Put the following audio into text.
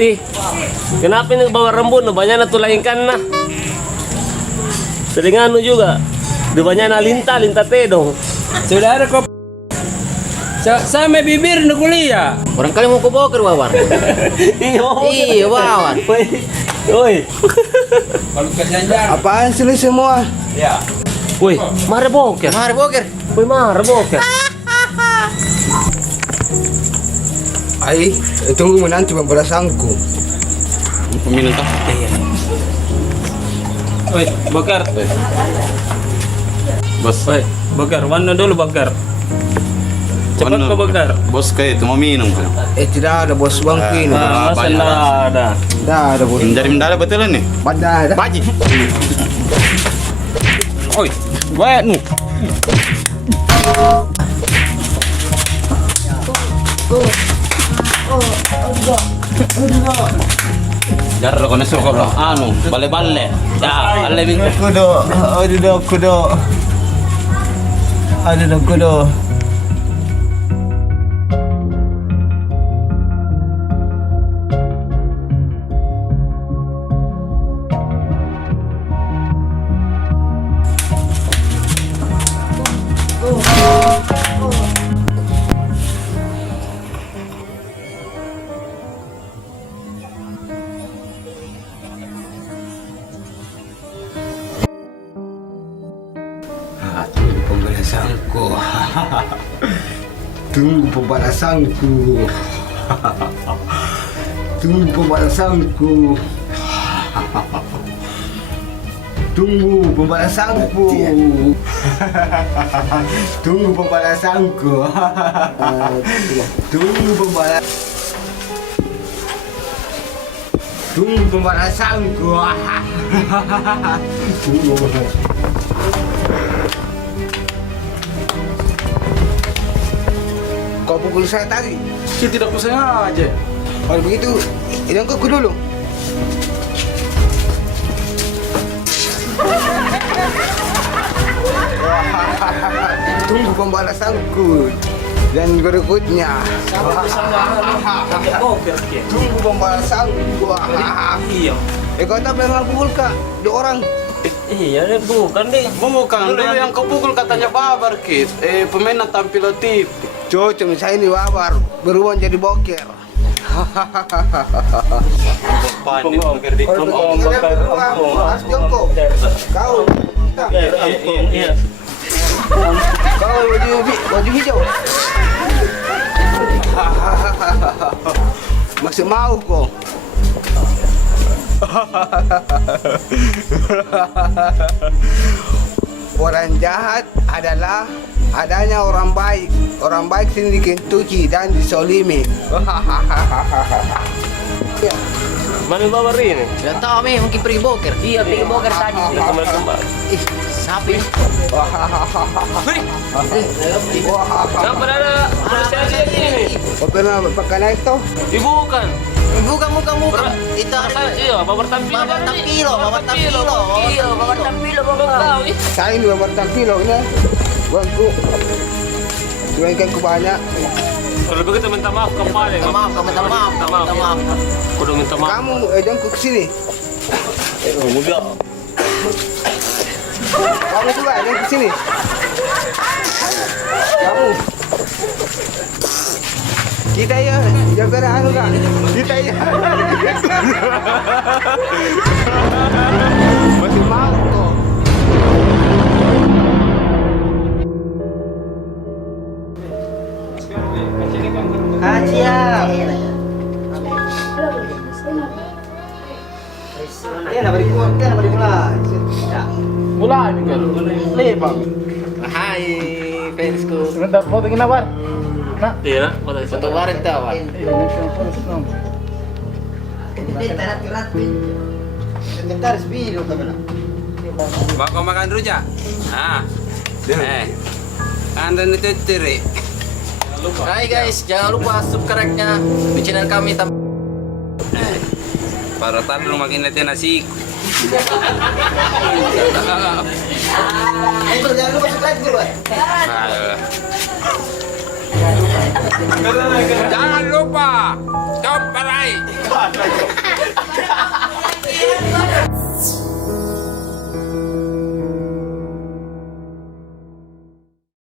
Ih, kenapa ini bawa rembun? Banyak na tulahin kan na. Selingano juga. Di banyak na linta teh dong. Saudara kok sama bibir na kuliah. Orang kali mau ke boker Wawan. Iya Wawan. Woi. Kalau kejanjan. Apaan sih lu semua? Ya. Woi, mare boker. Mari boker. Woi, mare boker. Ai, tunggu menanti pembalasanku. Peminum tak? Woi, bakar. Bos. Woi, bakar. Mana dulu bakar. Cepat kau bakar. Bos kayak itu mau minum kan? Tidak ada bos bangkin. Masa banyak. nggak ada. Tidak ada bos. Dari mendadak betul nih. Pada ada. Baji. Oi, gue nu. Jarro kono suka lo anu bale-bale. Ya, bale bing. Kudo, kudo. Aduh, kudo. Tunggu pembalasanku. Tunggu pembalasanku. Tunggu pembalasanku. Tunggu pembalasanku. Tunggu pembalasanku. Tunggu pembalas. Tunggu pembalasanku. Tunggu pembalasanku. Kau pukul saya tadi. Saya tidak sengaja. Kalau begitu, hidang kuku dulu. Tunggu pembalasanku dan berikutnya. Tunggu pembalasanku. Iya. Kau tak pernah pukul kak dua orang. Iya, bukan deh. Bukan dulu yang kau pukul katanya babar kit. Pemain tampil tip. Cocok saya ini wabar berubah jadi boker. Panik boker di Mas Joko, kau kita. Iya. Kau baju hijau. Masih mau kok. Orang jahat adalah adanya orang baik. Orang baik sini di Kentucky dan di Solimi. Mana bawa ini? Tidak tahu mungkin pergi boker. Iya, pergi boker tadi. Dia kembali. Ih, sapi. Kenapa ada saya lihat ini? Kau pernah pakai itu? Ibu bukan. Bukan. Itu Iya, bawa tampil. Bawa tampilo. Iya, bawa tampilo, bawa. Tahu ih. Saya ini bawa tampil ini. Buangku. Cuenkan ku banyak. Kalau begitu minta maaf kembali. Minta maaf. Kudu minta maaf. Kamu jangan ke sini. Enggak. Kamu juga jangan ke sini. Kamu. Kita ya, jaga anu kan. Kita ya. Masih mau kok. Siap. Ya, nak beri mulai. Mulai kan. Lebang. Hai, fansku. Sebentar, foto gini apa? Iya, foto Foto bareng tahu. Sebentar, video kamera. Bakal makan rujak. Anda itu tiri. Hai guys, jangan lupa subscribe-nya di channel kami. Para talo makin natin nasi. Jangan lupa subscribe dulu, Pak. Jangan lupa